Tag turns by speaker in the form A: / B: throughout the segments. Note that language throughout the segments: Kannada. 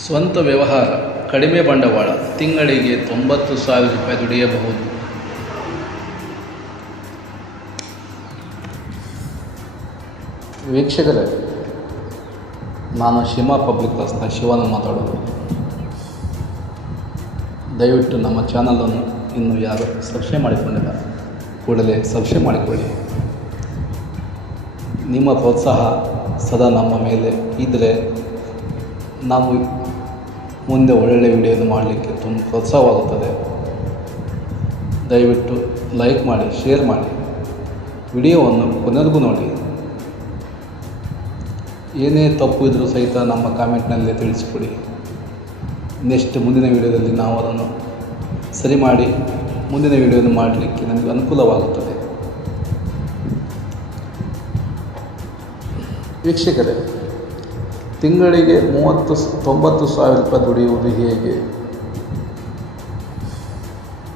A: ಸ್ವಂತ ವ್ಯವಹಾರ, ಕಡಿಮೆ ಬಂಡವಾಳ, ತಿಂಗಳಿಗೆ ತೊಂಬತ್ತು ಸಾವಿರ ರೂಪಾಯಿ ದುಡಿಯಬಹುದು. ವೀಕ್ಷಕರೇ, ನಾನು ಶಿಮಾ ಪಬ್ಲಿಕ್ ಬಸ್ನ ಶಿವನ ಮಾತಾಡೋದು. ದಯವಿಟ್ಟು ನಮ್ಮ ಚಾನಲನ್ನು ಇನ್ನು ಯಾರು ಸಬ್ಸ್ಕ್ರೈಬ್ ಮಾಡಿಕೊಂಡಿಲ್ಲ, ಕೂಡಲೇ ಸಬ್ಸ್ಕ್ರೈಬ್ ಮಾಡಿಕೊಳ್ಳಿ. ನಿಮ್ಮ ಪ್ರೋತ್ಸಾಹ ಸದಾ ನಮ್ಮ ಮೇಲೆ ಇದ್ದರೆ ನಾವು ಮುಂದೆ ಒಳ್ಳೊಳ್ಳೆ ವಿಡಿಯೋನು ಮಾಡಲಿಕ್ಕೆ ತುಂಬ ಪ್ರೋತ್ಸಾಹವಾಗುತ್ತದೆ. ದಯವಿಟ್ಟು ಲೈಕ್ ಮಾಡಿ, ಶೇರ್ ಮಾಡಿ. ವಿಡಿಯೋವನ್ನು ಪುನರ್ಗೂ ನೋಡಿ. ಏನೇ ತಪ್ಪು ಇದ್ದರೂ ಸಹಿತ ನಮ್ಮ ಕಾಮೆಂಟ್ನಲ್ಲೇ ತಿಳಿಸಿಕೊಡಿ. ನೆಕ್ಸ್ಟ್ ಮುಂದಿನ ವಿಡಿಯೋದಲ್ಲಿ ನಾವು ಅದನ್ನು ಸರಿ ಮಾಡಿ, ಮುಂದಿನ ವಿಡಿಯೋನ ಮಾಡಲಿಕ್ಕೆ ನಮಗೆ ಅನುಕೂಲವಾಗುತ್ತದೆ. ವೀಕ್ಷಕರೇ ತಿಂಗಳಿಗೆ ಮೂವತ್ತು ತೊಂಬತ್ತು ಸಾವಿರ ರೂಪಾಯಿ ದುಡಿಯುವುದು ಹೇಗೆ?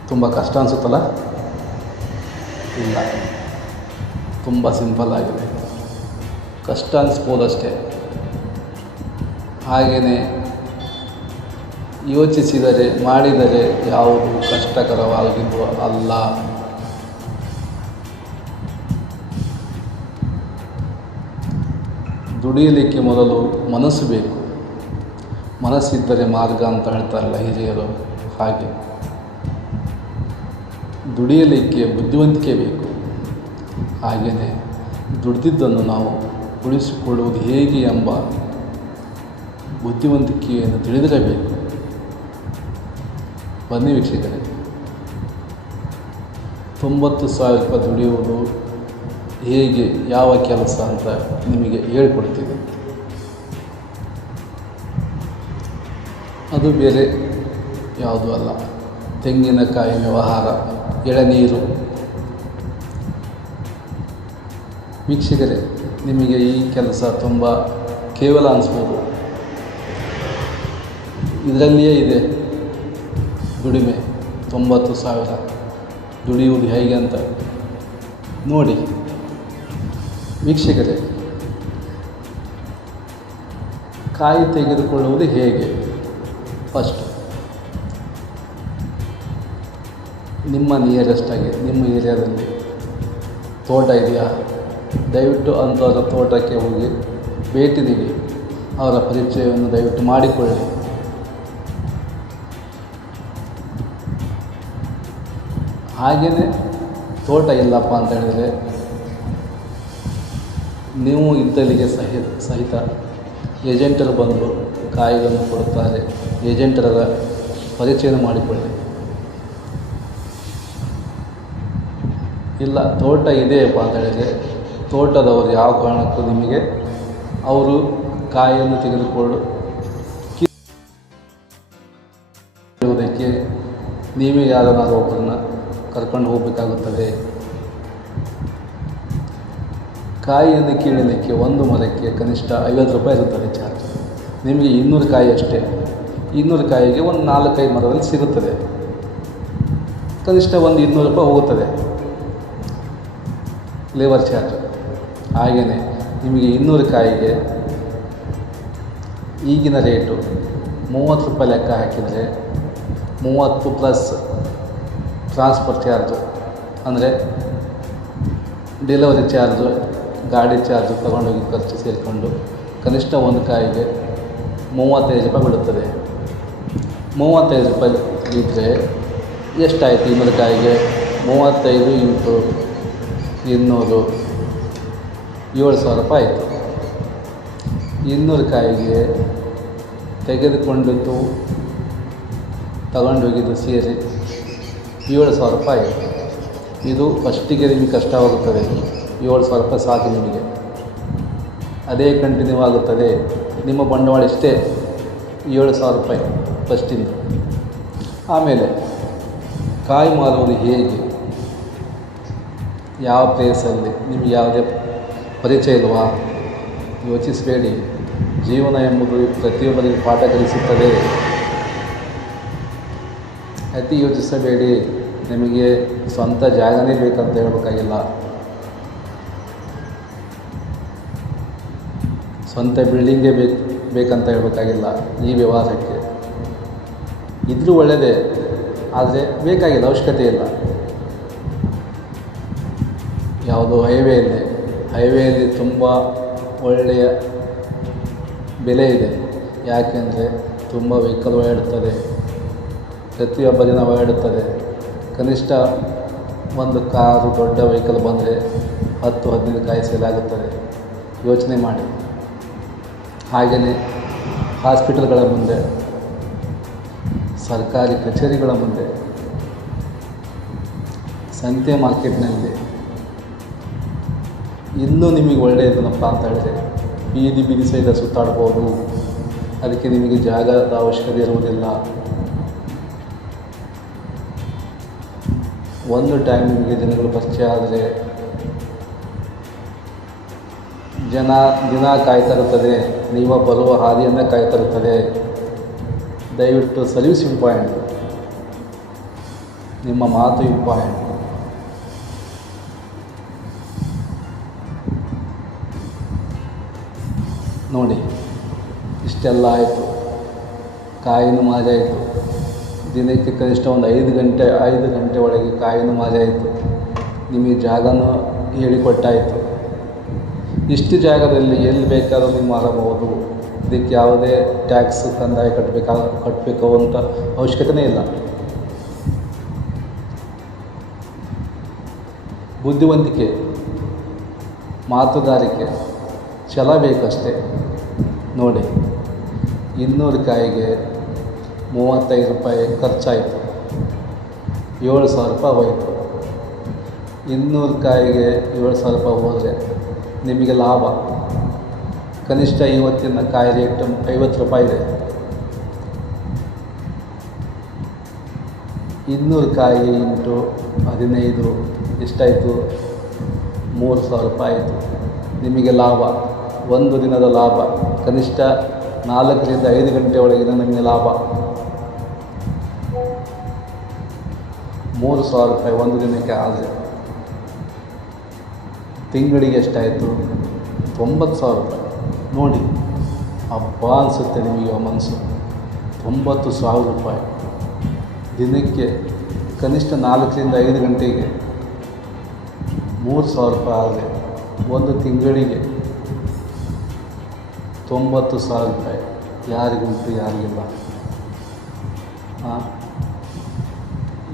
A: ತುಂಬ ಕಷ್ಟ ಅನಿಸುತ್ತಲ್ಲ? ಇಲ್ಲ. ತುಂಬ ಸಿಂಪಲ್ ಆಗಿದೆ. ಕಷ್ಟ ಅನಿಸ್ಬೋದಷ್ಟೇ ಹಾಗೆಯೇ ಯೋಚಿಸಿದರೆ, ಮಾಡಿದರೆ ಯಾವುದು ಕಷ್ಟಕರವಾಗಿದ್ದು ಅಲ್ಲ. ದುಡಿಯಲಿಕ್ಕೆ ಮೊದಲು ಮನಸ್ಸು ಬೇಕು. ಮನಸ್ಸಿದ್ದರೆ ಮಾರ್ಗ ಅಂತ ಹೇಳ್ತಾರಲ್ಲ ಹಿರಿಯರು, ಹಾಗೆ. ದುಡಿಯಲಿಕ್ಕೆ ಬುದ್ಧಿವಂತಿಕೆ ಬೇಕು. ಹಾಗೆಯೇ ದುಡಿದಿದ್ದನ್ನು ನಾವು ಉಳಿಸಿಕೊಳ್ಳುವುದು ಹೇಗೆ ಎಂಬ ಬುದ್ಧಿವಂತಿಕೆಯನ್ನು ತಿಳಿದಿರಬೇಕು. ಬನ್ನಿ ವೀಕ್ಷಕರೇ. ತೊಂಬತ್ತು ಸಾವಿರ ರೂಪಾಯಿ ದುಡಿಯುವುದು ಹೇಗೆ, ಯಾವ ಕೆಲಸ ಅಂತ ನಿಮಗೆ ಹೇಳಿಕೊಡ್ತೀನಿ. ಅದು ಬೇರೆ ಯಾವುದೂ ಅಲ್ಲ. ತೆಂಗಿನಕಾಯಿ ವ್ಯವಹಾರ ಎಳನೀರು ವೀಕ್ಷಕರೇ, ನಿಮಗೆ ಈ ಕೆಲಸ ತುಂಬ ಕೇವಲ ಅನಿಸ್ಬೋದು. ಇದರಲ್ಲಿಯೇ ಇದೆ ದುಡಿಮೆ, ತೊಂಬತ್ತು ಸಾವಿರ. ದುಡಿಯುವುದು ಹೇಗೆ ಅಂತ ನೋಡಿ. ವೀಕ್ಷಕರೇ, ಕಾಯಿ ತೆಗೆದುಕೊಳ್ಳುವುದು ಹೇಗೆ? ಫಸ್ಟ್ ನಿಮ್ಮ ನಿಯರೆಸ್ಟ್ ಆಗಿ ನಿಮ್ಮ ಏರಿಯಾದಲ್ಲಿ ತೋಟ ಇದೆಯಾ? ದಯವಿಟ್ಟು ಅಂಥವರ ತೋಟಕ್ಕೆ ಹೋಗಿ ಭೇಟಿ ನೀಡಿ ಅವರ ಪರಿಚಯವನ್ನು ದಯವಿಟ್ಟು ಮಾಡಿಕೊಳ್ಳಿ. ಹಾಗೆಯೇ ತೋಟ ಇಲ್ಲಪ್ಪ ಅಂತ ಹೇಳಿದರೆ ನೀವು ಇದ್ದಲ್ಲಿಗೆ ಸಹಿ, ಸಹಿತ ಏಜೆಂಟರು ಬಂದು ಕಾಯಿಗಳನ್ನು ಕೊಡುತ್ತಾರೆ ಏಜೆಂಟರ ಪರಿಚಯ ಮಾಡಿಕೊಳ್ಳಿ. ಇಲ್ಲ, ತೋಟ ಇದೆ ಹೇಳಿದರೆ ತೋಟದವರು ಯಾವ ಕಾರಣಕ್ಕೂ ನಿಮಗೆ ಅವರು ಕಾಯಿಯನ್ನು ತೆಗೆದುಕೊಂಡು ನೀವೇ ಯಾರನ್ನಾದರೂ ಒಬ್ಬರನ್ನ ಕರ್ಕೊಂಡು ಹೋಗಬೇಕಾಗುತ್ತದೆ. ಕಾಯಿಯನ್ನು ಕೀಳಲಿಕ್ಕೆ ಒಂದು ಮರಕ್ಕೆ ಕನಿಷ್ಠ ಐವತ್ತು ರೂಪಾಯಿ ಇರುತ್ತದೆ ಚಾರ್ಜ್. ನಿಮಗೆ ಇನ್ನೂರು ಕಾಯಿ ಅಷ್ಟೇ. ಇನ್ನೂರು ಕಾಯಿಗೆ ಒಂದು ನಾಲ್ಕೈದು ಮರದಲ್ಲಿ ಸಿಗುತ್ತದೆ. ಕನಿಷ್ಠ ಒಂದು ಇನ್ನೂರು ರೂಪಾಯಿ ಹೋಗುತ್ತದೆ. Labour charge. ಹಾಗೆಯೇ ನಿಮಗೆ ಇನ್ನೂರು ಕಾಯಿಗೆ ಈಗಿನ ರೇಟು ಮೂವತ್ತು ರೂಪಾಯಿ ಲೆಕ್ಕ ಹಾಕಿದರೆ ಮೂವತ್ತು ಪ್ಲಸ್ ಟ್ರಾನ್ಸ್ಪೋರ್ಟ್ ಚಾರ್ಜು. ಅಂದರೆ ಡೆಲಿವರಿ ಚಾರ್ಜು ಗಾಡಿ ಚಾರ್ಜ್ ತಗೊಂಡೋಗಿ ಖರ್ಚು ಸೇರಿಕೊಂಡು ಕನಿಷ್ಠ ಒಂದು ಕಾಯಿಗೆ ಮೂವತ್ತೈದು ರೂಪಾಯಿ ಬೀಳುತ್ತದೆ. ಮೂವತ್ತೈದು ರೂಪಾಯಿ ಇದ್ದರೆ ಎಷ್ಟಾಯಿತು ಇನ್ನೊಂದು ಕಾಯಿಗೆ? ಮೂವತ್ತೈದು ಇಂಟು ಇನ್ನೂರು. ಏಳು ಸಾವಿರ ರೂಪಾಯಿ ಆಯಿತು. ಇನ್ನೂರು ಕಾಯಿಗೆ ತೆಗೆದುಕೊಂಡಿದ್ದು, ತಗೊಂಡೋಗಿದ್ದು ಸೇರಿ ಏಳು ಸಾವಿರ ರೂಪಾಯಿ ಇದು ಫಸ್ಟಿಗೆ ನಿಮಗೆ ಕಷ್ಟವಾಗುತ್ತದೆ. ಏಳು ಸಾವಿರ ರೂಪಾಯಿ ಸಾಕು ನಿಮಗೆ. ಅದೇ ಕಂಟಿನ್ಯೂ ಆಗುತ್ತದೆ ನಿಮ್ಮ ಬಂಡವಾಳ ಇಷ್ಟೇ. ಏಳು ಸಾವಿರ ರೂಪಾಯಿ ಫಸ್ಟಿಂದ. ಆಮೇಲೆ ಕಾಯಿ ಮಾರುವುದು ಹೇಗೆ? ಯಾವ ಪ್ಲೇಸಲ್ಲಿ? ನಿಮಗೆ ಯಾವುದೇ ಪರಿಚಯ ಇಲ್ವಾ? ಯೋಚಿಸಬೇಡಿ. ಜೀವನ ಎಂಬುದು ಪ್ರತಿಯೊಬ್ಬರಿಗೆ ಪಾಠ ಕಲಿಸುತ್ತದೆ. ಅತಿ ಯೋಚಿಸಬೇಡಿ. ನಿಮಗೆ ಸ್ವಂತ ಜಾಗನೇ ಬೇಕಂತ ಹೇಳಬೇಕಾಗಿಲ್ಲ. ಸ್ವಂತ ಬಿಲ್ಡಿಂಗೇ ಬೇಕು, ಬೇಕಂತ ಹೇಳಬೇಕಾಗಿಲ್ಲ ಈ ವ್ಯವಹಾರಕ್ಕೆ. ಇದ್ರೂ ಒಳ್ಳೆಯದೇ ಆದರೆ ಬೇಕಾಗಿಲ್ಲ ಅವಶ್ಯಕತೆ ಇಲ್ಲ. ಯಾವುದೋ ಹೈವೇ ಇದೆ. ಹೈವೇಯಲ್ಲಿ ತುಂಬ ಒಳ್ಳೆಯ ಬೆಲೆ ಇದೆ. ಯಾಕೆಂದರೆ ತುಂಬ ವೆಹಿಕಲ್ ಓಡಾಡುತ್ತದೆ. ಪ್ರತಿಯೊಬ್ಬ ದಿನ ಓಡಾಡುತ್ತದೆ. ಕನಿಷ್ಠ ಒಂದು ಕಾರು, ದೊಡ್ಡ ವೆಹಿಕಲ್ ಬಂದರೆ ಹತ್ತು, ಹದಿನೈದು ಕಾಯಿ ಸೇಲಾಗುತ್ತದೆ ಯೋಚನೆ ಮಾಡಿ. ಹಾಗೆಯೇ ಹಾಸ್ಪಿಟಲ್ಗಳ ಮುಂದೆ, ಸರ್ಕಾರಿ ಕಚೇರಿಗಳ ಮುಂದೆ, ಸಂತೆ ಮಾರ್ಕೆಟ್ನಲ್ಲಿ ಇನ್ನೂ ನಿಮಗೆ ಒಳ್ಳೆಯದನ್ನಪ್ಪ ಅಂತ ಹೇಳಿದ್ರೆ ಬೀದಿ ಬೀದಿ ಸಹಿತ ಸುತ್ತಾಡ್ಬೋದು. ಅದಕ್ಕೆ ನಿಮಗೆ ಜಾಗದ ಅವಶ್ಯಕತೆ ಇರುವುದಿಲ್ಲ. ಒಂದು ಟೈಮ್ ನಿಮಗೆ ಜನಗಳು ಪರಿಚಯ ಆದರೆ ಜನ ದಿನ ಕಾಯ್ತಿರುತ್ತದೆ, ನೀವ ಬರುವ ಹಾದಿಯನ್ನು ಕಾಯ್ತಿರುತ್ತದೆ. ದಯವಿಟ್ಟು ಸರ್ವಿಸ್ ಇಂಪಾರ್ಟೆಂಟ್. ನಿಮ್ಮ ಮಾತು ಇಂಪಾರ್ಟೆಂಟ್. ನೋಡಿ, ಇಷ್ಟೆಲ್ಲ ಆಯಿತು. ಕಾಯಿನ ಮಾಜ ಆಯಿತು. ದಿನಕ್ಕೆ ಕನಿಷ್ಠ ಒಂದು ಐದು ಗಂಟೆ ಐದು ಗಂಟೆ ಒಳಗೆ ಕಾಯಿನ ಮಾಜ ಆಯಿತು. ನಿಮಗೆ ಜಾಗನೂ ಹೇಳಿಕೊಟ್ಟಾಯಿತು. ಇಷ್ಟು ಜಾಗದಲ್ಲಿ ಎಲ್ಲಿ ಬೇಕಾದರೂ ನೀವು ಮಾರಬಹುದು. ಇದಕ್ಕೆ ಯಾವುದೇ ಟ್ಯಾಕ್ಸ್ ಕಂದಾಯ ಕಟ್ಟಬೇಕಾ ಕಟ್ಟಬೇಕು ಅಂತ ಅವಶ್ಯಕತೆಯೇ ಇಲ್ಲ. ಬುದ್ಧಿವಂತಿಕೆ, ಮಾತುಗಾರಿಕೆ, ಛಲ ಬೇಕಷ್ಟೇ. ನೋಡಿ, ಇನ್ನೂರು ಕಾಯಿಗೆ ಮೂವತ್ತೈದು ರೂಪಾಯಿ ಖರ್ಚಾಯಿತು. ಏಳು ಸಾವಿರ ರೂಪಾಯಿ ಹೋಯಿತು. ಇನ್ನೂರು ಕಾಯಿಗೆ ಏಳು ಸಾವಿರ ರೂಪಾಯಿ ಹೋದರೆ ನಿಮಗೆ ಲಾಭ. ಕನಿಷ್ಠ ಇವತ್ತಿನ ಕಾಯಿ ರೇಟ್ ಐವತ್ತು ರೂಪಾಯಿ ಇದೆ. ಇನ್ನೂರು ಕಾಯಿ ಇಂಟು ಹದಿನೈದು ಎಷ್ಟಾಯಿತು? ಮೂರು ಸಾವಿರ ರೂಪಾಯಿ ಆಯಿತು. ನಿಮಗೆ ಲಾಭ. ಒಂದು ದಿನದ ಲಾಭ. ಕನಿಷ್ಠ ನಾಲ್ಕರಿಂದ ಐದು ಗಂಟೆ ಒಳಗಿನ ನಿಮಗೆ ಲಾಭ. ಮೂರು ಸಾವಿರ ರೂಪಾಯಿ ಒಂದು ದಿನಕ್ಕೆ ಆದರೆ. ತಿಂಗಳಿಗೆ ಎಷ್ಟಾಯಿತು? ತೊಂಬತ್ತು ಸಾವಿರ ರೂಪಾಯಿ. ನೋಡಿ ಹಬ್ಬ ಅನಿಸುತ್ತೆ ನಿಮಗೆ ಆ ಮನಸ್ಸು. ತೊಂಬತ್ತು ಸಾವಿರ ರೂಪಾಯಿ. ದಿನಕ್ಕೆ ಕನಿಷ್ಠ ನಾಲ್ಕರಿಂದ ಐದು ಗಂಟೆಗೆ ಮೂರು ಸಾವಿರ ರೂಪಾಯಿ ಆದರೆ ಒಂದು ತಿಂಗಳಿಗೆ ತೊಂಬತ್ತು ಸಾವಿರ ರೂಪಾಯಿ. ಯಾರಿಗುಂಟು ಯಾರಿಗಿಲ್ಲ.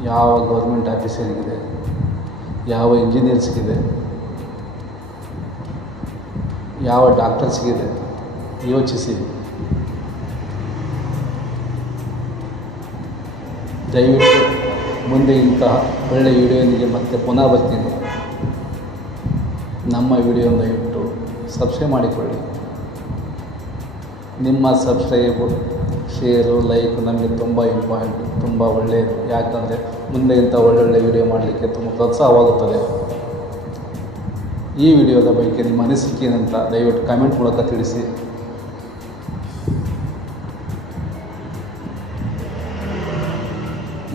A: ಯಾವ ಗೌರ್ಮೆಂಟ್ ಆಫೀಸರಿಗಿದೆ ಯಾವ ಇಂಜಿನಿಯರ್ಸ್ಗಿದೆ ಯಾವ ಡಾಕ್ಟರ್ಸ್ಗಿದೆ ಯೋಚಿಸಿ. ದಯವಿಟ್ಟು ಮುಂದೆ ಇಂತಹ ಒಳ್ಳೆಯ ವಿಡಿಯೋನಿಗೆ ಮತ್ತೆ ಪುನಃ ಬರ್ತೀನಿ. ನಮ್ಮ ವಿಡಿಯೋ ದಯವಿಟ್ಟು ಸಬ್ಸ್ಕ್ರೈಬ್ ಮಾಡಿಕೊಳ್ಳಿ. ನಿಮ್ಮ ಸಬ್ಸ್ಕ್ರೈಬು, ಶೇರು, ಲೈಕ್ ನಮಗೆ ತುಂಬ ಇಂಪಾರ್ಟೆಂಟ್, ತುಂಬ ಒಳ್ಳೆಯದು ಯಾಕಂದರೆ ಮುಂದೆ ಇಂಥ ಒಳ್ಳೊಳ್ಳೆ ವಿಡಿಯೋ ಮಾಡಲಿಕ್ಕೆ ತುಂಬ ಪ್ರೋತ್ಸಾಹವಾಗುತ್ತದೆ. ಈ ವಿಡಿಯೋದ ಬಗ್ಗೆ ನಿಮ್ಮ ಅನಿಸಿಕೆ ಏನಂತ ದಯವಿಟ್ಟು ಕಮೆಂಟ್ ಮೂಲಕ ತಿಳಿಸಿ.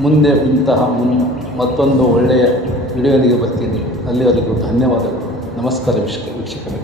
A: ಮುಂದೆ ಇಂತಹ ಮುನ್, ಮತ್ತೊಂದು ಒಳ್ಳೆಯ ವಿಡಿಯೋನಿಗೆ ಬರ್ತೀನಿ. ಅಲ್ಲಿವರೆಗೂ ಧನ್ಯವಾದಗಳು. ನಮಸ್ಕಾರ ವೀಕ್ಷಕ, ವೀಕ್ಷಕರೇ.